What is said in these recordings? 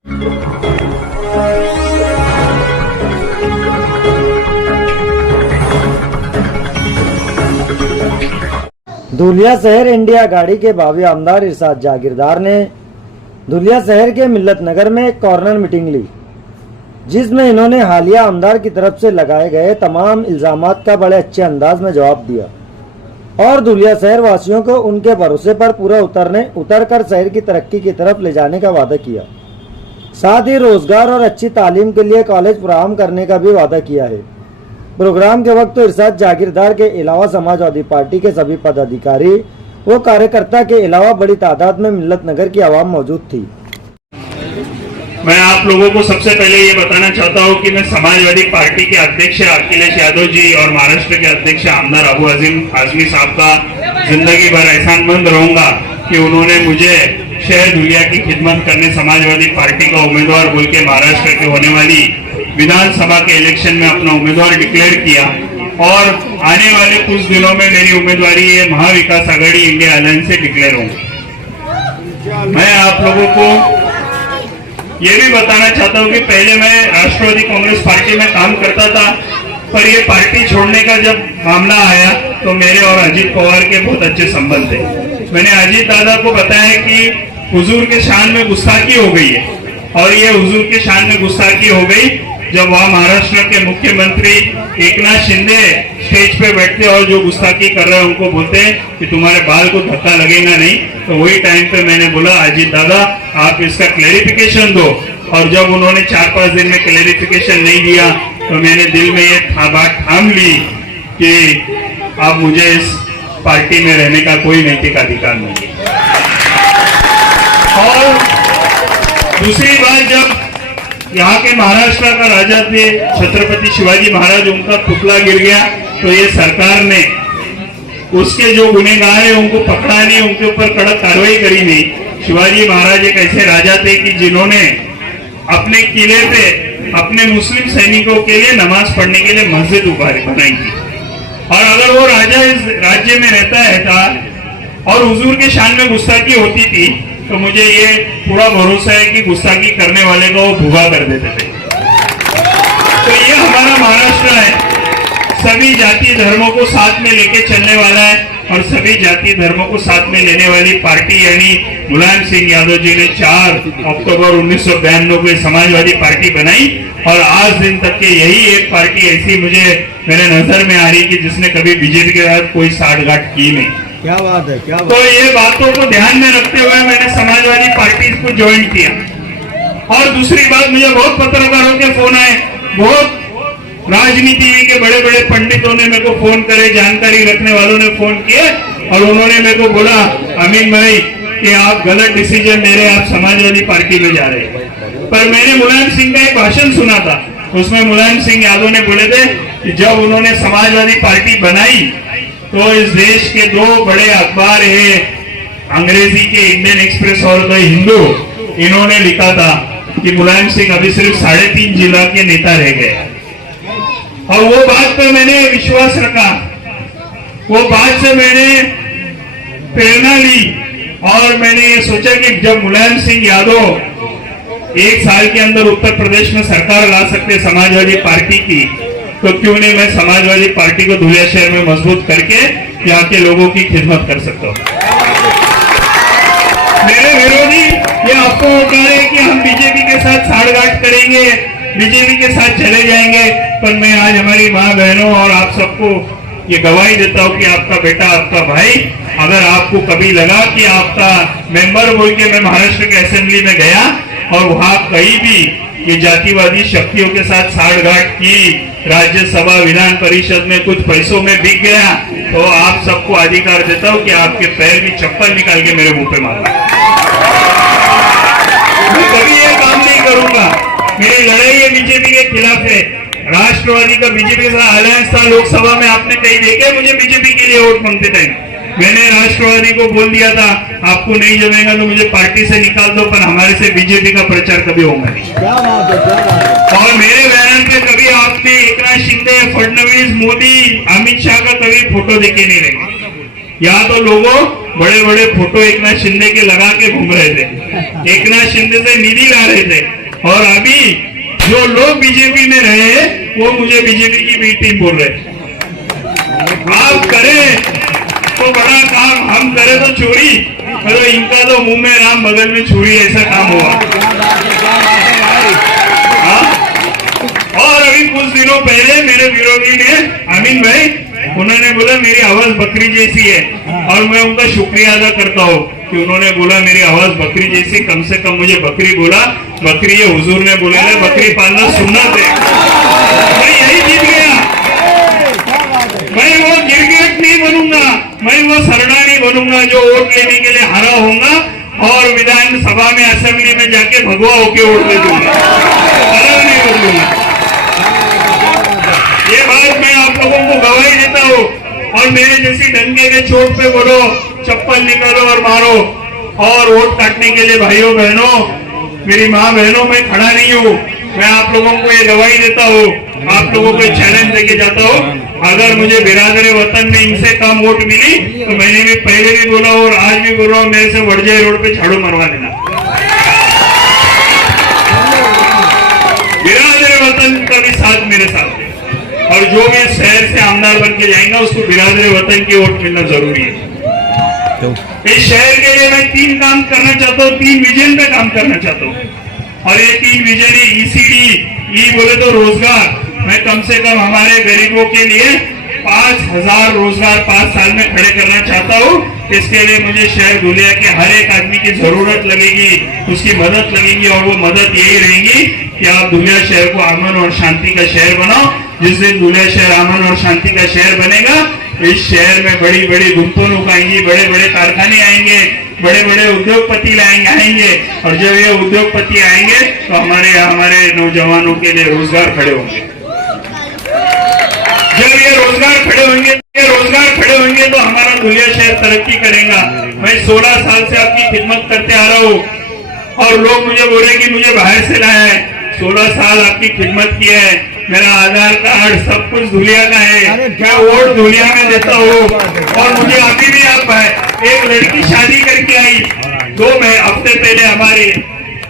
धुलिया शहर इंडिया गाड़ी के भावी आमदार इरशाद जागीरदार ने धुलिया शहर के मिल्लत नगर में एक कॉर्नर मीटिंग ली, जिसमें इन्होंने हालिया आमदार की तरफ से लगाए गए तमाम इल्जामात का बड़े अच्छे अंदाज में जवाब दिया और धुलिया शहर वासियों को उनके भरोसे पर पूरा उतरकर शहर की तरक्की की तरफ ले जाने का वादा किया। साथ ही रोजगार और अच्छी तालीम के लिए कॉलेज फराहम करने का भी वादा किया है। प्रोग्राम के वक्त तो इरशाद जागीरदार के अलावा समाजवादी पार्टी के सभी पदाधिकारी व कार्यकर्ता के अलावा बड़ी तादाद में मिल्लत नगर की आवाम मौजूद थी। मैं आप लोगों को सबसे पहले ये बताना चाहता हूँ कि मैं समाजवादी पार्टी के अध्यक्ष अखिलेश यादव जी और महाराष्ट्र के अध्यक्ष आमदार अबू अजीम आजमी साहब का जिंदगी भर एहसानमंद रहूंगा कि उन्होंने मुझे शहर धुलिया की खिदमत करने समाजवादी पार्टी का उम्मीदवार बोल के महाराष्ट्र के होने वाली विधानसभा के इलेक्शन में अपना उम्मीदवार डिक्लेयर किया और आने वाले कुछ दिनों में मेरी उम्मीदवारी ये महाविकास आघाड़ी इंडिया अलायंस से डिक्लेयर होगी। मैं आप लोगों को ये भी बताना चाहता हूँ कि पहले मैं राष्ट्रवादी कांग्रेस पार्टी में काम करता था, पर ये पार्टी छोड़ने का जब मामला आया तो मेरे और अजीत पवार के बहुत अच्छे संबंध थे। मैंने अजीत दादा को बताया कि हुजूर के शान में गुस्ताखी हो गई है और ये हुजूर के शान में गुस्ताखी हो गई जब वहां महाराष्ट्र के मुख्यमंत्री एकनाथ शिंदे स्टेज पे बैठते और जो गुस्ताखी कर रहे हैं उनको बोलते हैं कि तुम्हारे बाल को धक्का लगेगा नहीं। तो वही टाइम पे मैंने बोला अजीत दादा आप इसका क्लैरिफिकेशन दो, और जब उन्होंने 4-5 दिन में क्लैरिफिकेशन नहीं दिया तो मैंने दिल में ये बात ठान ली कि अब मुझे इस पार्टी में रहने का कोई नैतिक अधिकार नहीं। और दूसरी बात, जब यहाँ के महाराष्ट्र का राजा थे छत्रपति शिवाजी महाराज, उनका पुतला गिर गया तो ये सरकार ने उसके जो गुनहगार है उनको पकड़ा नहीं, उनके ऊपर कड़क कार्रवाई करी नहीं। शिवाजी महाराज एक ऐसे राजा थे कि जिन्होंने अपने किले पे अपने मुस्लिम सैनिकों के लिए नमाज पढ़ने के लिए मस्जिद बनाई थी। और अगर वो राजा इस राज्य में रहता है और हुजूर के शान में गुस्ताखी होती थी तो मुझे ये पूरा भरोसा है कि गुस्ताखी करने वाले को वो भुगा कर देते थे। तो ये हमारा महाराष्ट्र है, सभी जाति धर्मों को साथ में लेके चलने वाला है और सभी जाति धर्मों को साथ में लेने वाली पार्टी यानी मुलायम सिंह यादव जी ने 4 अक्टूबर 1992 को समाजवादी पार्टी बनाई और आज दिन तक के यही एक पार्टी ऐसी मुझे मेरे नजर में आ रही कि जिसने कभी बीजेपी के साथ कोई साठगांठ की नहीं। क्या बात है, क्या बात। तो ये बातों को ध्यान में रखते हुए मैंने समाजवादी पार्टी को ज्वाइन किया। और दूसरी बात, मुझे बहुत पत्रकारों के फोन आए, बहुत राजनीति के बड़े बड़े पंडितों ने मेरे को फोन करे, जानकारी रखने वालों ने फोन किए और उन्होंने मेरे को बोला अमीन भाई कि आप गलत डिसीजन ले रहे हैं, आप समाजवादी पार्टी में जा रहे हैं। पर मैंने मुलायम सिंह का एक भाषण सुना था, उसमें मुलायम सिंह यादव ने बोले थे कि जब उन्होंने समाजवादी पार्टी बनाई तो इस देश के 2 बड़े अखबार है अंग्रेजी के इंडियन एक्सप्रेस और द हिंदू, इन्होंने लिखा था कि मुलायम सिंह अभी सिर्फ 3.5 जिला के नेता रह गए। और वो बात पे मैंने विश्वास रखा, वो बात से मैंने प्रेरणा ली और मैंने ये सोचा कि जब मुलायम सिंह यादव 1 साल के अंदर उत्तर प्रदेश में सरकार ला सकते समाजवादी पार्टी की, तो क्यों नहीं मैं समाजवादी पार्टी को धुलिया शहर में मजबूत करके यहाँ के लोगों की खिदमत कर सकता हूँ। मेरे विरोधी ये आपको कह रहे हैं कि हम बीजेपी के साथ साठगांठ करेंगे, बीजेपी के साथ चले जाएंगे, पर मैं आज हमारी माँ बहनों और आप सबको ये गवाही देता हूँ कि आपका बेटा, आपका भाई, अगर आपको कभी लगा कि आपका मेंबर बोल के मैं महाराष्ट्र के असेंबली में गया और वहां कहीं भी ये जातिवादी शक्तियों के साथ साठगांठ की, राज्यसभा विधान परिषद में कुछ पैसों में बिक गया, तो आप सबको अधिकार देता हूं कि आपके पैर की चप्पल निकाल के मेरे मुंह पे मारो। मैं कभी ये काम नहीं करूंगा। मेरी लड़ाई है बीजेपी के खिलाफ है। राष्ट्रवादी का बीजेपी के साथ अलायंस था, लोकसभा में आपने कहीं देखे मुझे बीजेपी के लिए वोट मांगते टाइम? मैंने राष्ट्रवादी को बोल दिया था आपको नहीं जमेगा तो मुझे पार्टी से निकाल दो, पर हमारे से बीजेपी का प्रचार कभी होगा नहीं। और मेरे बैनर पे कभी आपने एकनाथ शिंदे, फडणवीस, मोदी, अमित शाह का कभी फोटो देखे नहीं रहे। या तो लोगों बड़े बड़े फोटो एकनाथ शिंदे के लगा के घूम रहे थे, एकनाथ शिंदे से निधि ला रहे थे। और अभी जो लोग बीजेपी में रहे वो मुझे बीजेपी की बी टीम बोल रहे। आप करें तो बड़ा काम, हम करें तो चोरी, मतलब इनका तो मुंह में राम बगल में छुरी, ऐसा काम हुआ। और अभी कुछ दिनों पहले मेरे विरोधी ने, अमीन भाई, उन्होंने बोला मेरी आवाज बकरी जैसी है, और मैं उनका शुक्रिया अदा करता हूँ कि उन्होंने बोला मेरी आवाज बकरी जैसी, कम से कम मुझे बकरी बोला। बकरी ये हुजूर ने बोले ना, बकरी पालना सुन्नत है। मैं यही जीत गया, मैं वो गिरगिट नहीं बनूंगा, मैं वो सरना नहीं बनूंगा जो वोट लेने के लिए हारा होगा और विधानसभा में असेंबली में जाके भगवा होके वोट ले दूंगा, अलग नहीं वोट लूंगा। ये बात मैं आप लोगों को गवाही देता हूँ। और मेरे जैसी डंके के चोट पे बोलो, चप्पल निकालो और मारो, और वोट काटने के लिए भाइयों बहनों, मेरी माँ बहनों, मैं खड़ा नहीं हूँ। मैं आप लोगों को ये गवाही देता हूँ, आप लोगों को चैलेंज देके जाता हूँ, अगर मुझे बिरादर वतन में इनसे कम वोट मिली तो मैंने भी पहले भी बोला और आज भी बोल रहा हूँ, मेरे से वड़जाई रोड पे झाड़ू मरवा देना। बिरादर वतन का भी साथ मेरे साथ है, और जो भी शहर से आमदार बन के जाएगा उसको बिरादर वतन की वोट मिलना जरूरी है। इस शहर के लिए मैं 3 काम करना चाहता हूँ, 3 विजन पे काम करना चाहता हूँ। और ये 3 विजन है ECD, बोले तो रोजगार। मैं कम से कम हमारे गरीबों के लिए 5,000 रोजगार 5 साल में खड़े करना चाहता हूँ। इसके लिए मुझे शहर धुलिया के हर एक आदमी की जरूरत लगेगी, उसकी मदद लगेगी, और वो मदद यही रहेगी कि आप धुलिया शहर को अमन और शांति का शहर बनाओ। जिस दिन धुलिया शहर अमन और शांति का शहर बनेगा, इस शहर में बड़ी बड़ी गुंतवणूक आएंगी, बड़े बड़े कारखाने आएंगे, बड़े बड़े उद्योगपति आएंगे, और जब ये उद्योगपति आएंगे तो हमारे नौजवानों के लिए रोजगार खड़े होंगे। जब ये रोजगार खड़े होंगे तो हमारा धुलिया शहर तरक्की करेगा। मैं 16 साल से आपकी खिदमत करते आ रहा हूँ, और लोग मुझे बोले कि मुझे बाहर से लाया है। 16 साल आपकी खिदमत की है, मेरा आधार कार्ड सब कुछ धुलिया का है, मैं वोट धुलिया में देता हूँ। और मुझे अभी भी आप एक लड़की शादी करके आई 2 हफ्ते पहले हमारी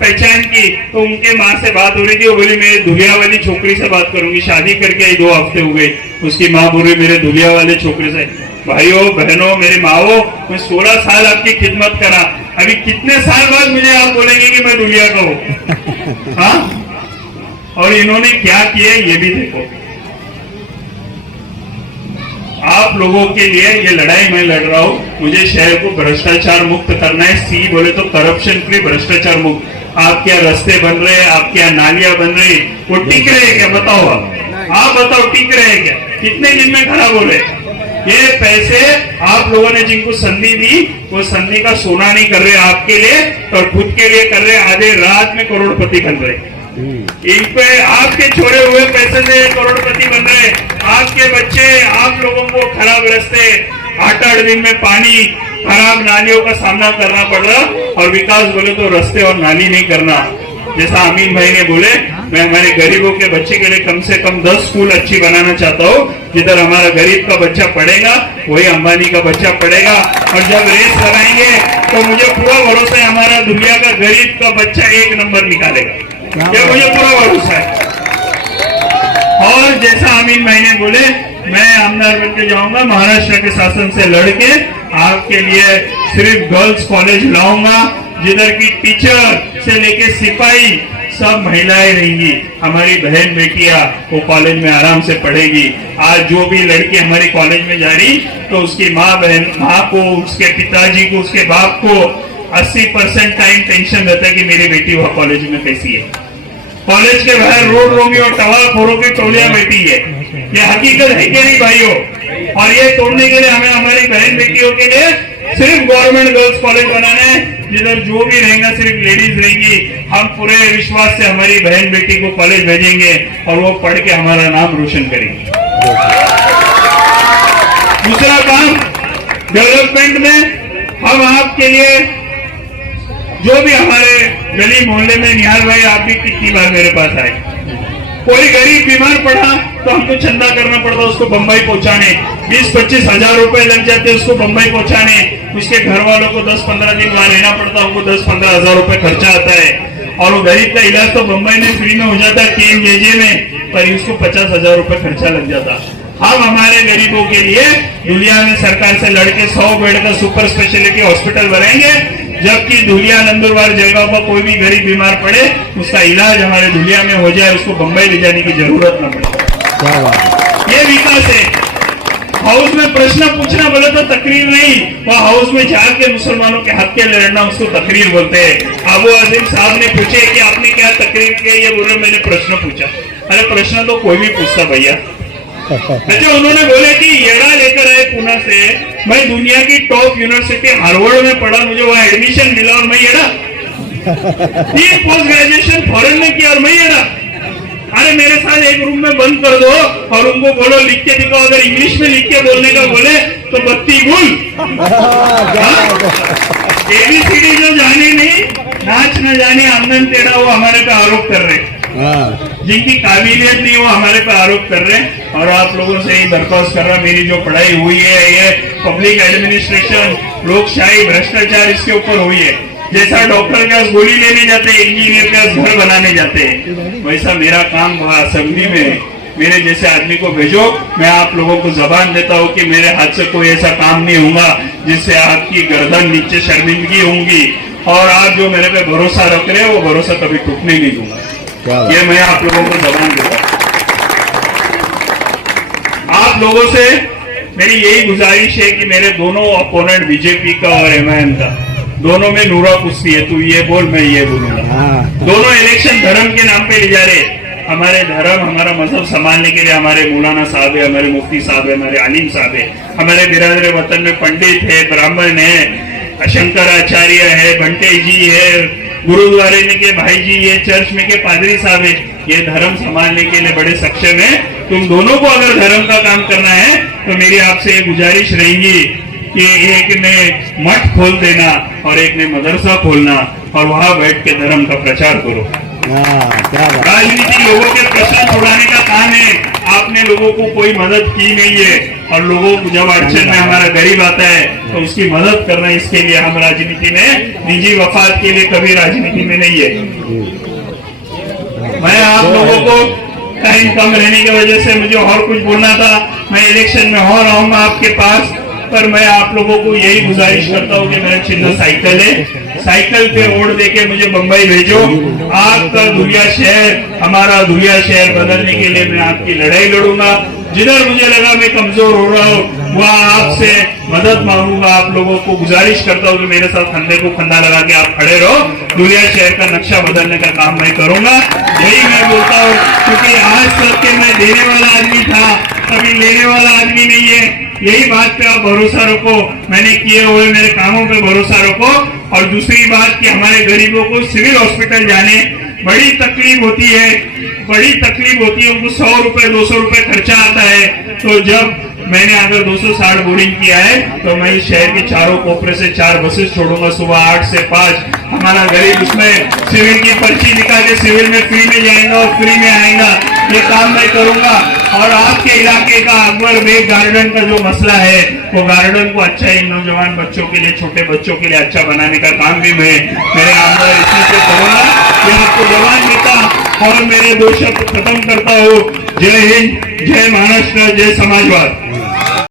पहचान की, तो उनके माँ से बात हो रही थी, वो बोली मैं धुलिया वाली छोकरी से बात करूंगी, शादी करके आई 2 हफ्ते हो गए। उसकी माँ बोल रही मेरे धुलिया वाले छोकरे से। भाइयों बहनों, मेरी माओ, मैं 16 साल आपकी खिदमत करा, अभी कितने साल बाद मुझे आप बोलेंगे कि मैं धुलिया का हूँ? हाँ, और इन्होंने क्या किया ये भी देखो। आप लोगों के लिए ये लड़ाई मैं लड़ रहा हूँ। मुझे शहर को भ्रष्टाचार मुक्त करना है, सी बोले तो करप्शन फ्री, भ्रष्टाचार मुक्त। आप क्या रास्ते बन रहे हैं, आप क्या नालियां बन रही, वो टिक रहे क्या? बताओ आप बताओ, टिक रहे क्या? कितने दिन में खराब हो रहे? ये पैसे आप लोगों ने जिनको संधि दी, वो संधि का सोना नहीं कर रहे आपके लिए, और खुद के लिए कर रहे, आधे रात में करोड़पति बन रहे। इन पे आपके छोड़े हुए पैसे से करोड़पति बन रहे। आपके बच्चे, आप लोगों को खराब रास्ते, 8-8 दिन में पानी, खराब नालियों का सामना करना पड़ रहा। और विकास बोले तो रास्ते और नाली नहीं करना। जैसा अमीन भाई ने बोले, मैं हमारे गरीबों के बच्चे के लिए कम से कम 10 स्कूल अच्छी बनाना चाहता हूँ। जिधर हमारा गरीब का बच्चा पढ़ेगा वही अंबानी का बच्चा पढ़ेगा। और जब रेस लगाएंगे तो मुझे पूरा भरोसा है हमारा दुनिया का गरीब का बच्चा 1 नंबर निकालेगा, ये मुझे पूरा भरोसा है। और जैसा अमीन भाई ने बोले, मैं आमदार बन के जाऊंगा, महाराष्ट्र के शासन से लड़के आपके लिए सिर्फ गर्ल्स कॉलेज लाऊंगा, जिधर की टीचर से लेके सिपाही सब महिलाएं रहेंगी। हमारी बहन बेटियां वो कॉलेज में आराम से पढ़ेगी। आज जो भी लड़की हमारी कॉलेज में जा रही तो उसकी माँ को, उसके पिताजी को, उसके बाप को 80% टाइम टेंशन रहता है कि मेरी बेटी वह कॉलेज में कैसी है। कॉलेज के बाहर रोड रोमी और टवाखोरों की टोलियां बैठी है। ये हकीकत है कि नहीं भाइयों? और ये तोड़ने के लिए हमें हमारी बहन बेटियों के लिए सिर्फ गवर्नमेंट गर्ल्स कॉलेज बनाना है, जिधर जो भी रहेगा सिर्फ लेडीज रहेंगी। हम पूरे विश्वास से हमारी बहन बेटी को कॉलेज भेजेंगे और वो पढ़ के हमारा नाम रोशन करेंगे। दूसरा काम, डेवलपमेंट में हम आपके लिए जो भी हमारे गली मोहल्ले में, निहाल भाई आप भी कितनी बार मेरे पास आए, कोई गरीब बीमार पड़ा तो हमको चंदा करना पड़ता उसको बम्बई पहुंचाने, 20-25 हजार रुपए लग जाते उसको बम्बई पहुंचाने, उसके घर वालों को 10-15 दिन वहां रहना पड़ता, उनको 10-15 हजार रुपए खर्चा आता है। और वो गरीब का इलाज तो बम्बई में फ्री में हो जाता है, KMJJ में, पर उसको 50 हजार रुपए खर्चा लग जाता। हम हमारे गरीबों के लिए दुनिया में सरकार से लड़के 100 बेड का सुपर स्पेशलिटी हॉस्पिटल बनाएंगे, जबकि धुलिया नंदुरबार जगह पर कोई भी गरीब बीमार पड़े उसका इलाज हमारे धुलिया में हो जाए, उसको बम्बई ले जाने की जरूरत न पड़े। ये विकास है। हाउस में प्रश्न पूछना बोले तो तकरीर नहीं, वह हाउस में जाके मुसलमानों के हक के लिए लड़ना उसको तकरीर बोलते हैं। अबू अजीम साहब ने पूछे कि आपने क्या तकरीर की, ये बोले मैंने प्रश्न पूछा। अरे प्रश्न तो कोई भी पूछता भैया। अच्छा, उन्होंने बोले कि येड़ा लेकर आए पुणे से, मैं दुनिया की टॉप यूनिवर्सिटी हार्वर्ड में पढ़ा, मुझे वहां एडमिशन मिला और मैं येड़ा 3 पोस्ट ग्रेजुएशन फॉरेन में किया और मैं येड़ा। अरे मेरे साथ एक रूम में बंद कर दो और उनको बोलो लिख के दिखाओ, अगर इंग्लिश में लिख के बोलने का बोले तो बत्ती गुल। ABCD जो जाने नहीं, नाच न जाने आंगन टेढ़ा, वो हमारे पे आरोप कर रहे हैं। जिनकी काबिलियत नहीं वो हमारे पे आरोप कर रहे हैं। और आप लोगों से ही दरख्वास्त कर रहा, मेरी जो पढ़ाई हुई है ये पब्लिक एडमिनिस्ट्रेशन, लोकशाही, भ्रष्टाचार इसके ऊपर हुई है। जैसा डॉक्टर के पास गोली लेने जाते हैं, इंजीनियर के पास घर बनाने जाते हैं, वैसा मेरा काम असेंबली में मेरे जैसे आदमी को भेजो। मैं आप लोगों को जबान देता हूँ कि मेरे हाथ से कोई ऐसा काम नहीं होगा जिससे आपकी गर्दन नीचे शर्मिंदगी होंगी, और आप जो मेरे पे भरोसा रख रहे हो वो भरोसा कभी टूटने नहीं दूंगा। ये मैं आप लोगों को जबान देता हूं। आप लोगों से मेरी यही गुजारिश है कि मेरे दोनों अपोनेंट बीजेपी का और MIM का, दोनों में नूरा कुश्ती है, तू ये बोल मैं ये बोलूंगा। दोनों इलेक्शन धर्म के नाम पे ले जा रहे। हमारे धर्म, हमारा मजहब संभालने के लिए हमारे मौलाना साहब है, हमारे मुफ्ती साहब है, हमारे आलिम साहब है, हमारे बिरादर वतन में पंडित है, ब्राह्मण है, शंकराचार्य है, घंटे जी है, गुरुद्वारे में के भाई जी, ये चर्च में के पादरी साहब है। ये धर्म संभालने के लिए बड़े सक्षम है। तुम दोनों को अगर धर्म का काम करना है तो मेरी आपसे ये गुजारिश रहेगी कि एक ने मठ खोल देना और एक ने मदरसा खोलना और वहां बैठ के धर्म का प्रचार करो। राजनीति लोगों के प्रश्न छुड़ाने का काम है। आपने लोगों को कोई मदद की नहीं है, और लोगों को जब अड़चन में हमारा गरीब आता है तो उसकी मदद करना, इसके लिए हम राजनीति में, निजी वफाद के लिए कभी राजनीति में नहीं है। मैं आप लोगों को टाइम कम रहने की वजह से मुझे और कुछ बोलना था, मैं इलेक्शन में और आऊंगा आपके पास, पर मैं आप लोगों को यही गुजारिश करता हूँ कि मेरा चिन्ह साइकिल है, साइकिल पे वोट देके मुझे बम्बई भेजो। आपका धुलिया शहर, हमारा धुलिया शहर बदलने के लिए मैं आपकी लड़ाई लड़ूंगा। जिधर मुझे लगा मैं कमजोर हो रहा हूँ वहाँ आपसे मदद मांगूंगा। आप लोगों को गुजारिश करता हूँ कि मेरे साथ कंधे को कंधा लगा के आप खड़े रहो। धुलिया शहर का नक्शा बदलने का काम मैं करूंगा, यही मैं बोलता हूँ, क्योंकि आज तक के मैं देने वाला आदमी था, कभी लेने वाला आदमी नहीं है। यही बात पे आप भरोसा रखो, मैंने किए हुए मेरे कामों पे भरोसा रखो। और दूसरी बात कि हमारे गरीबों को सिविल हॉस्पिटल जाने बड़ी तकलीफ होती है, उनको 100 रुपए 200 रुपए खर्चा आता है। तो जब मैंने अगर 260 बोर्डिंग किया है तो मैं इस शहर के चारों कोपरे से 4 बसेस छोड़ूंगा सुबह 8 से 5। हमारा गरीब उसमें सिविल की पर्ची दिखा के सिविल में फ्री में जाएगा और फ्री में आएगा। ये काम मैं करूंगा। और आपके इलाके का अकबर बेग गार्डन का जो मसला है, वो गार्डन को अच्छा, इन नौजवान बच्चों के लिए, छोटे बच्चों के लिए अच्छा बनाने का काम भी मैं मेरे आमदार इसमें से करूंगा। मैं आपको जवान देता और मेरे 2 शब्द खत्म करता हूँ। जय हिंद, जय महाराष्ट्र, जय समाजवाद।